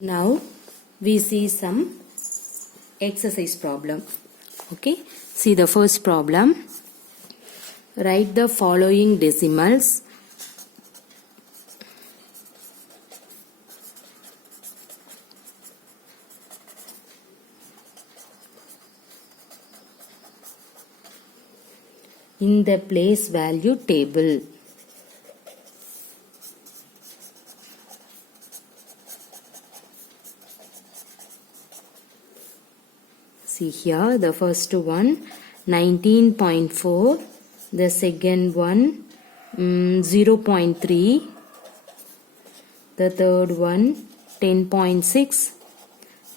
Now we see some exercise problem. Okay, see the first problem. Write the following decimals. In the place value table. See here, the first one 19.4, the second one 0.3, the third one 10.6,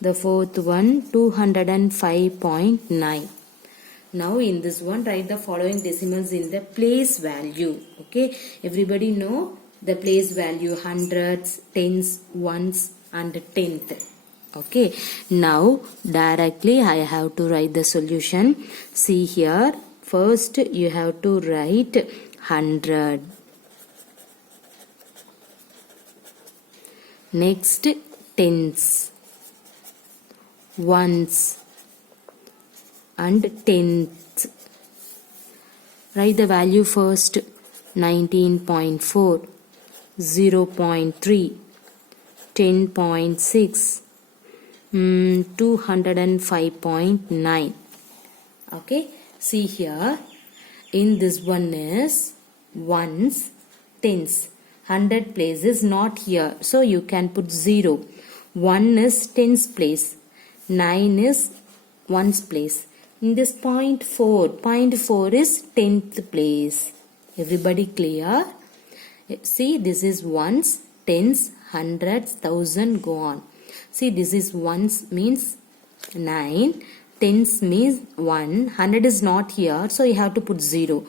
the fourth one 205.9. Now in this one write the following decimals in the place value. Okay, everybody know the place value: hundreds, tens, ones and tenth. Okay, now directly I have to write the solution. See here, first you have to write 100. Next tens, ones and tenths. Write the value first: 19.4, 0.3, 10.6, 205.9. Okay, see here, in this one is ones, tens. 100 place is not here, so you can put 0. 1 is tens place, 9 is ones place. In this 0.4 is tenth place. Everybody clear? See, this is ones, tens, hundreds, thousand, go on. See, this is ones means 9, tens means 1, 100 is not here, so you have to put 0.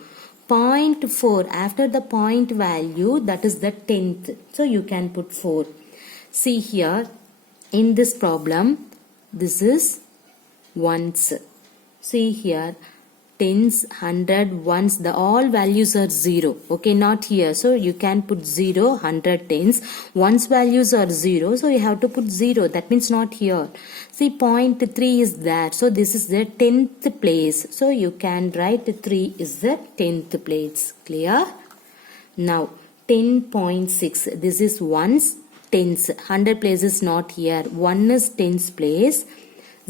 0.4 after the point value, that is the tenth, so you can put 4. See here, in this problem, this is ones. See here, tens, 100, ones, the all values are 0. Okay, not here. So you can put 0, 100, tens. Ones values are 0. So you have to put 0. That means not here. See, 0.3 is there. So this is the 10th place. So you can write 3 is the 10th place. Clear? Now, 10.6. This is ones, tens. 100 place is not here. 1 is tens place.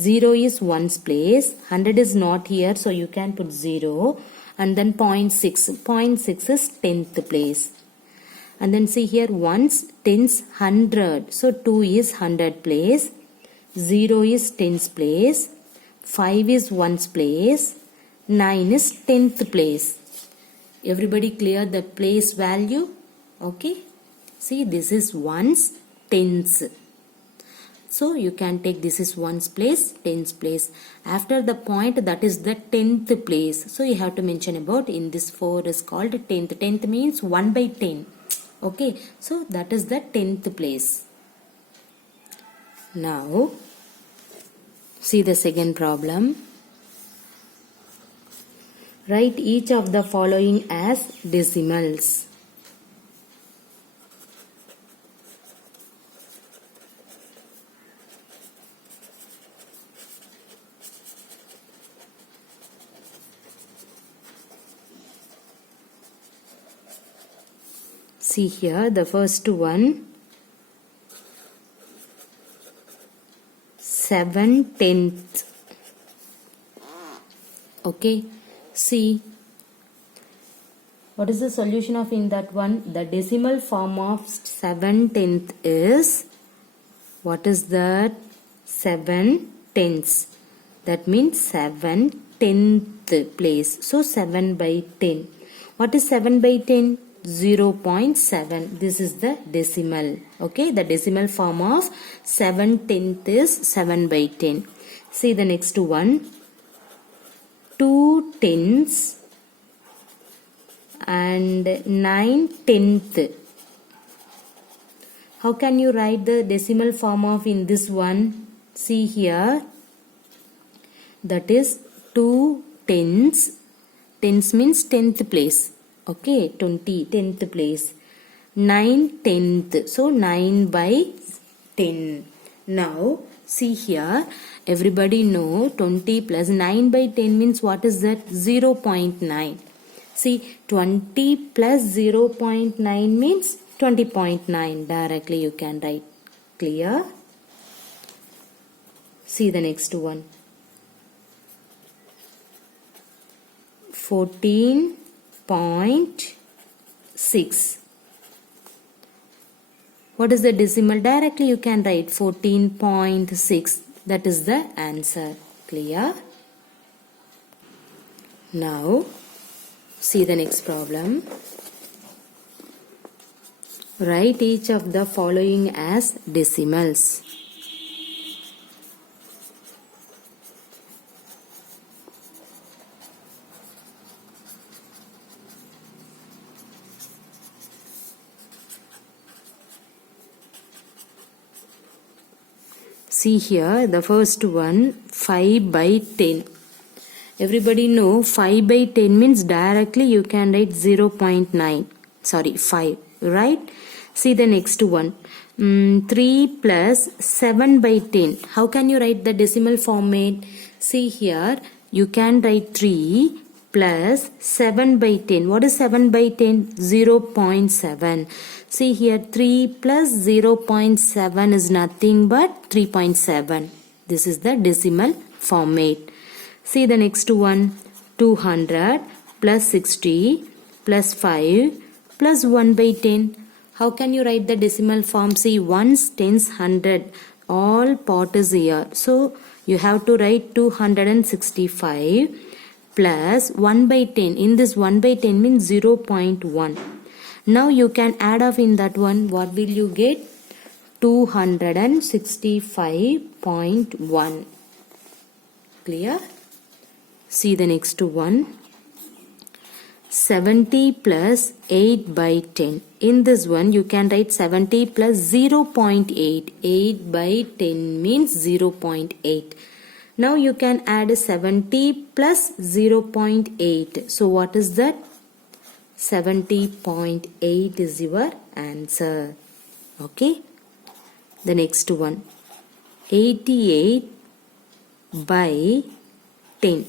0 is ones place, 100 is not here, so you can put 0, and then 0.6. 0.6 is 10th place. And then see here, ones, tens, 100. So 2 is 100 place, 0 is tens place, 5 is ones place, 9 is 10th place. Everybody clear the place value? Okay. See, this is ones, tens. So you can take this is ones place, tens place. After the point, that is the 10th place. So you have to mention about in this 4 is called 10th. 10th means 1 by 10. Okay. So that is the 10th place. Now see the second problem. Write each of the following as decimals. See here, the first one 7/10. Okay, see what is the solution of in that one? The decimal form of 7/10 is, what is that? 7/10. That means 7/10th place. So 7 by 10. What is 7 by 10? 0.7. This is the decimal. Okay, the decimal form of 7/10 is 7 by 10. See the next one. 2 tens and 9 tenth. How can you write the decimal form of in this one? See here. That is 2 tens. Tens means 10th place. Okay, 20, 10th place. 9 tenth. So 9 by 10. Now see here, everybody know 20 plus 9 by 10 means what is that? 0.9. See, 20 plus 0.9 means 20.9. Directly you can write. Clear? See the next one. 14.6. What is the decimal? Directly you can write 14.6. That is the answer. Clear? Now, see the next problem. Write each of the following as decimals. See here, the first one, 5 by 10. Everybody know 5 by 10 means directly you can write 0.9. Sorry, 5. Right? See the next one. 3 plus 7 by 10. How can you write the decimal format? See here, you can write 3 plus 7 by 10. What is 7 by 10? 0.7. See here, 3 plus 0.7 is nothing but 3.7. This is the decimal format. See the next one. 200 plus 60 plus 5 plus 1 by 10. How can you write the decimal form? See, ones, tens, 100. All part is here. So, you have to write 265 plus 1 by 10. In this 1 by 10 means 0.1. Now you can add off in that one. What will you get? 265.1. Clear? See the next one. 70 plus 8 by 10. In this one you can write 70 plus 0.8. 8 by 10 means 0.8. Now you can add 70 plus 0.8. So what is that? 70.8 is your answer. Okay. The next one. 88 by 10.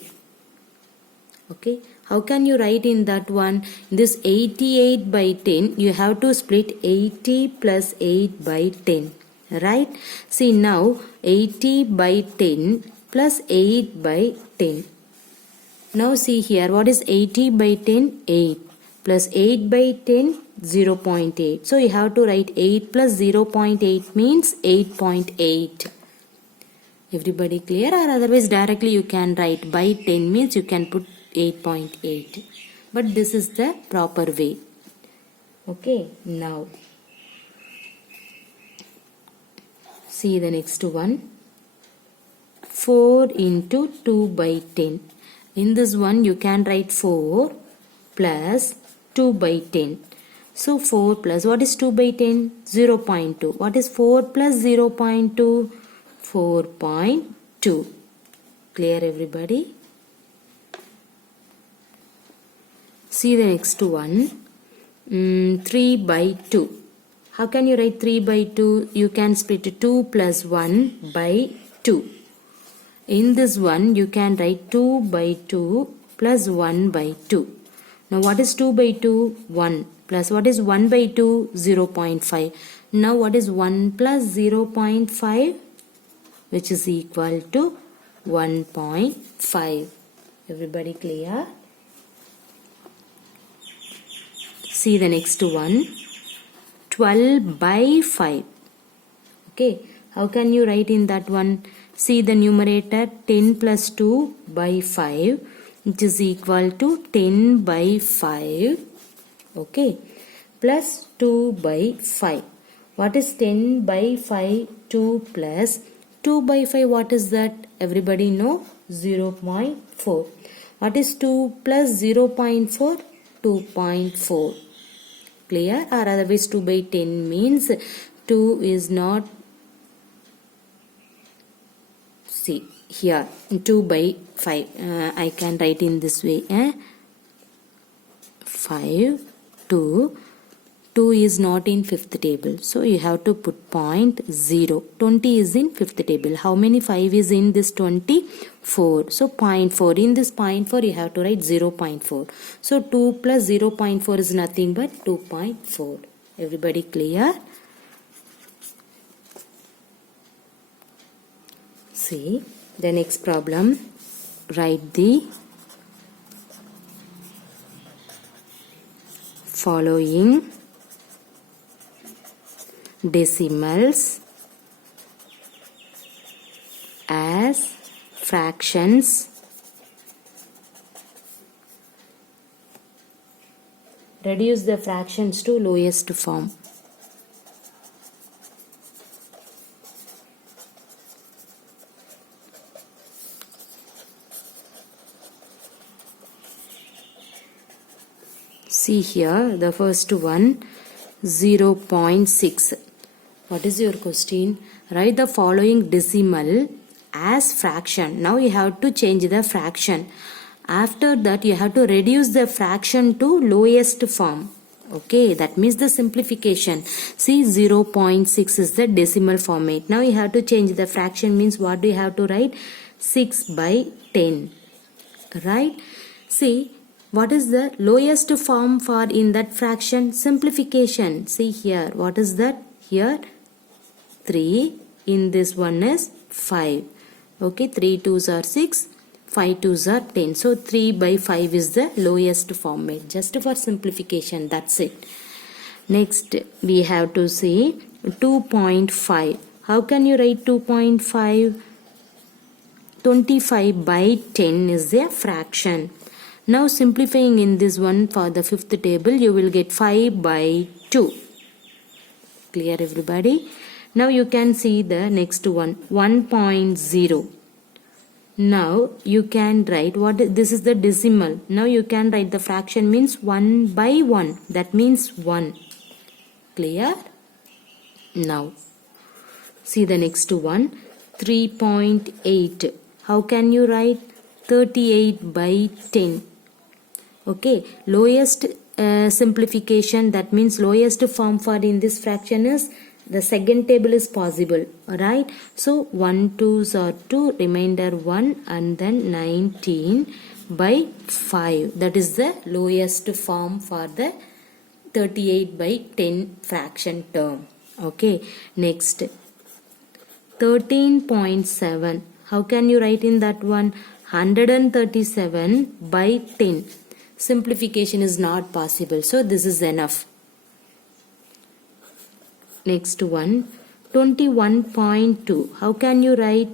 Okay. How can you write in that one? This 88 by 10, you have to split 80 plus 8 by 10. Right? See now, 80 by 10 plus 8 by 10. Now see here, what is 80 by 10? 8. Plus 8 by 10, 0.8. So you have to write 8 plus 0.8 means 8.8. Everybody clear? Or otherwise directly you can write by 10 means you can put 8.8. But this is the proper way. Okay, now see the next one. 4 into 2 by 10. In this one you can write 4 plus 2 by 10. So 4 plus what is 2 by 10? 0.2. What is 4 plus 0.2? 4.2. Clear everybody? See the next one. 3 by 2. How can you write 3 by 2? You can split 2 plus 1 by 2. In this one you can write 2 by 2 plus 1 by 2. Now what is 2 by 2? 1. Plus what is 1 by 2? 0.5. Now what is 1 plus 0.5? Which is equal to 1.5. Everybody clear? See the next one. 12 by 5. Okay. How can you write in that one? See the numerator 10 plus 2 by 5, which is equal to 10 by 5. Okay. Plus 2 by 5. What is 10 by 5? 2 plus 2 by 5. What is that? Everybody know? 0.4. What is 2 plus 0.4? 2.4. Clear? Or otherwise 2 by 10 means 2 is not. See here 2 by 5. I can write in this way. 5 to 2 is not in fifth table. So you have to put 0.0. 20 is in fifth table. How many 5 is in this 20? 4. So 0.4. In this 0.4 you have to write 0.4. So 2 plus 0.4 is nothing but 2.4. Everybody clear? See the next problem. Write the following decimals as fractions. Reduce the fractions to lowest form. See here, the first one, 0.6. What is your question? Write the following decimal as fraction. Now you have to change the fraction. After that, you have to reduce the fraction to lowest form. Okay, that means the simplification. See, 0.6 is the decimal format. Now you have to change the fraction, means what do you have to write? 6 by 10. Right? See, what is the lowest form for in that fraction? Simplification. See here, what is that? Here 3, in this one is 5. Okay, 3 2s are 6, 5 2s are 10. So 3 by 5 is the lowest format. Just for simplification, that's it. Next, we have to see 2.5. How can you write 2.5? 25 by 10 is a fraction. Now simplifying in this one for the fifth table, you will get 5 by 2. Clear everybody? Now you can see the next one, 1.0. Now you can write this is the decimal. Now you can write the fraction, means 1 by 1. That means 1. Clear? Now see the next one, 3.8. How can you write? 38 by 10. Okay, lowest simplification, that means lowest form for in this fraction is the second table is possible. Alright, so 1 2s are 2, remainder 1, and then 19 by 5. That is the lowest form for the 38 by 10 fraction term. Okay, next 13.7. How can you write in that one? 137 by 10. Simplification is not possible, so this is enough. Next one, 21.2. How can you write?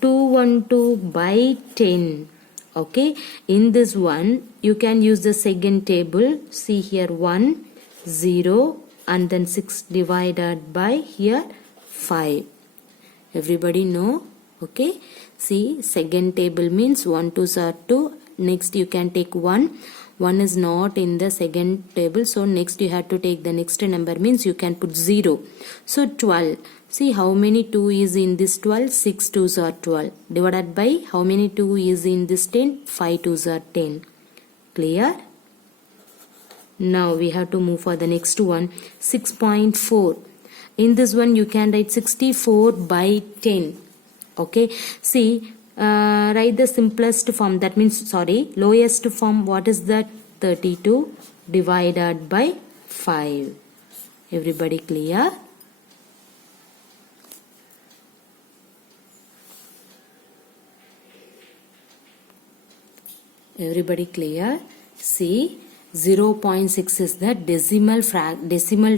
212 by 10. Okay, in this one you can use the second table. See here, 1 0 and then 6 divided by here 5. Everybody know? Okay, see, second table means 1 2s are 2. Next you can take 1. 1 is not in the second table, so next you have to take the next number, means you can put 0. So 12. See how many 2 is in this 12? 6 2s are 12. Divided by how many 2 is in this 10? 5 2s are 10. Clear? Now we have to move for the next one, 6.4. In this one you can write 64 by 10. Okay, see, write the simplest form, that means lowest form. What is that? 32 divided by 5. Everybody clear? Everybody clear? See, 0.6 is the decimal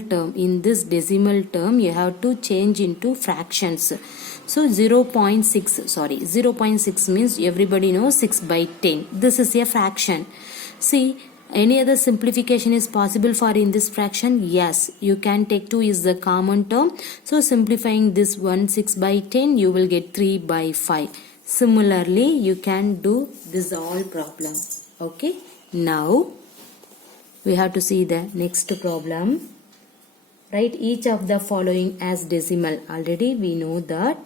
term. In this decimal term you have to change into fractions. So 0.6 means everybody knows 6 by 10. This is a fraction. See, any other simplification is possible for in this fraction? Yes, you can take 2 is the common term. So simplifying this one, 6 by 10, you will get 3 by 5. Similarly, you can do this all problem. Okay, now we have to see the next problem. Write each of the following as decimal. Already we know that.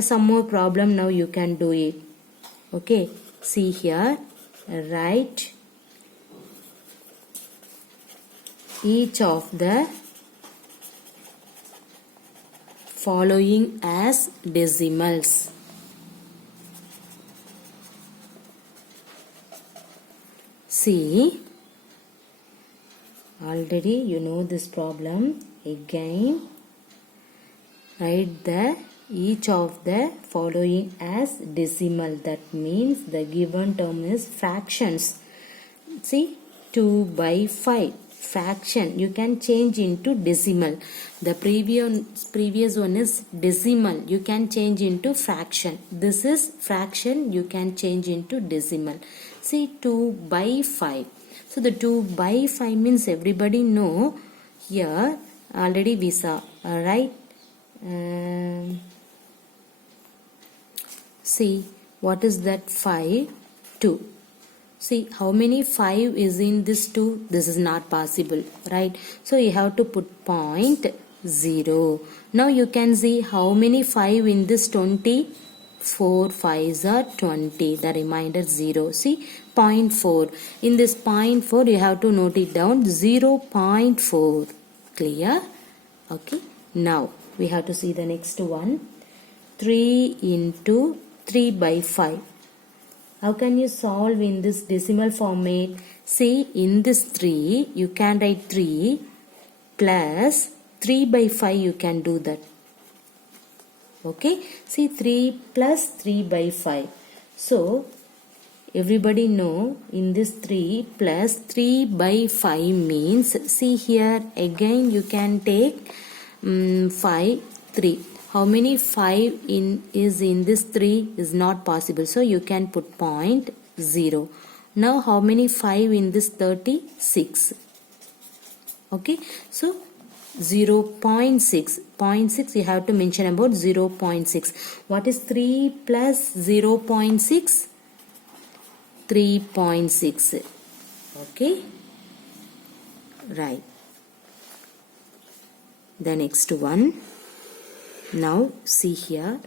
Some more problem, now you can do it. Okay, see here, write each of the following as decimals. See, already you know this problem. Again, write the each of the following as decimal. That means the given term is fractions. See, 2 by 5 fraction you can change into decimal. The previous one is decimal, you can change into fraction. This is fraction, you can change into decimal. See, 2 by 5. So the 2 by 5 means everybody know here already we saw. Alright. See, what is that? 5, 2. See, how many 5 is in this 2? This is not possible, right? So you have to put point 0. Now you can see how many 5 in this 20? 4 5s are 20. The remainder 0. See, 0.4. In this 0.4 you have to note it down. 0.4. Clear? Okay. Now we have to see the next one. 3 into 3 by 5. How can you solve in this decimal format? See, in this 3, you can write 3 plus 3 by 5, you can do that. Okay, see 3 plus 3 by 5. So, everybody know in this 3 plus 3 by 5 means, see here again you can take 5, 3. How many 5 is in this 3 is not possible. So you can put point 0. Now how many 5 in this 36? Okay. So 0.6. 0.6 you have to mention about 0.6. What is 3 plus 0.6? 3.6. Okay. Right. The next one. Now see here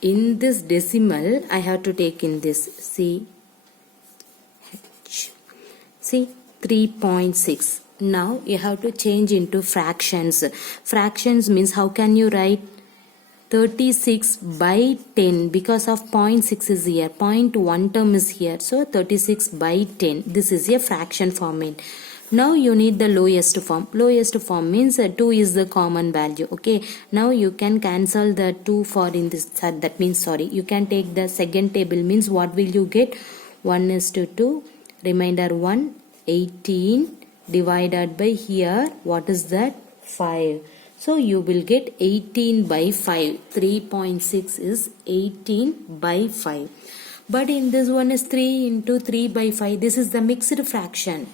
in this decimal I have to take in this see 3.6. Now you have to change into fractions. Fractions means how can you write 36 by 10 because of 0.6 is here, 0.1 term is here, so 36 by 10. This is a fraction format. Now you need the lowest form. Lowest form means 2 is the common value. Okay. Now you can cancel the 2 for in this. That means sorry. You can take the second table means what will you get? 1:2. Remainder 1. 18 divided by here. What is that? 5. So you will get 18 by 5. 3.6 is 18 by 5. But in this one is 3 into 3 by 5. This is the mixed fraction.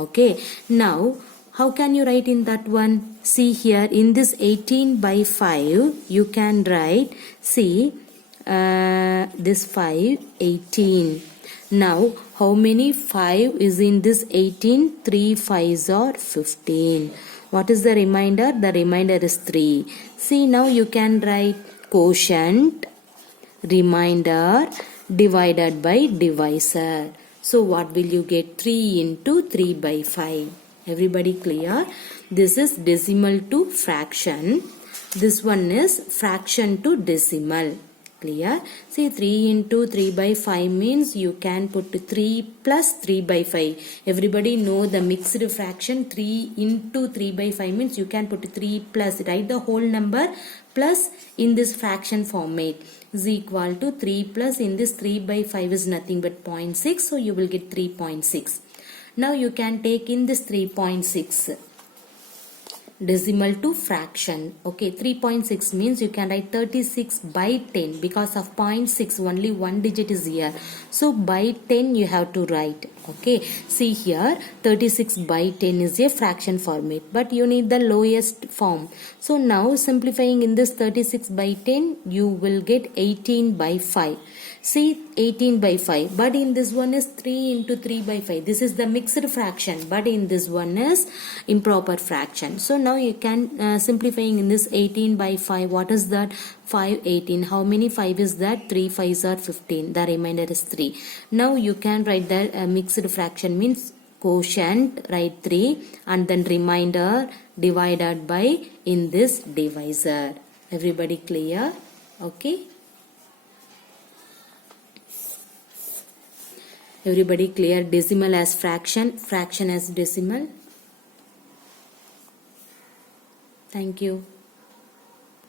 Okay, now how can you write in that one? See here in this 18 by 5 you can write, see this 5, 18. Now how many 5 is in this 18? 3 5s are 15. What is the remainder? The remainder is 3. See, now you can write quotient, remainder divided by divisor. So what will you get? 3 into 3 by 5. Everybody clear? This is decimal to fraction. This one is fraction to decimal. Clear? See, 3 into 3 by 5 means you can put 3 plus 3 by 5. Everybody know the mixed fraction. 3 into 3 by 5 means you can put 3 plus, write the whole number plus in this fraction format is equal to 3 plus in this 3 by 5 is nothing but 0.6. So you will get 3.6. Now you can take in this 3.6 decimal to fraction. Okay, 3.6 means you can write 36 by 10 because of 0.6 only one digit is here. So by 10 you have to write. Okay, see here 36 by 10 is a fraction format, but you need the lowest form. So now simplifying in this 36 by 10 you will get 18 by 5. See 18 by 5, but in this one is 3 into 3 by 5. This is the mixed fraction, but in this one is improper fraction. So now you can simplifying in this 18 by 5. What is that? 5, 18. How many 5 is that? 3 5s are 15. The remainder is 3. Now you can write that mixed fraction means quotient, write 3 and then remainder divided by in this divisor. Everybody clear? Okay. Everybody clear? Decimal as fraction, fraction as decimal. Thank you.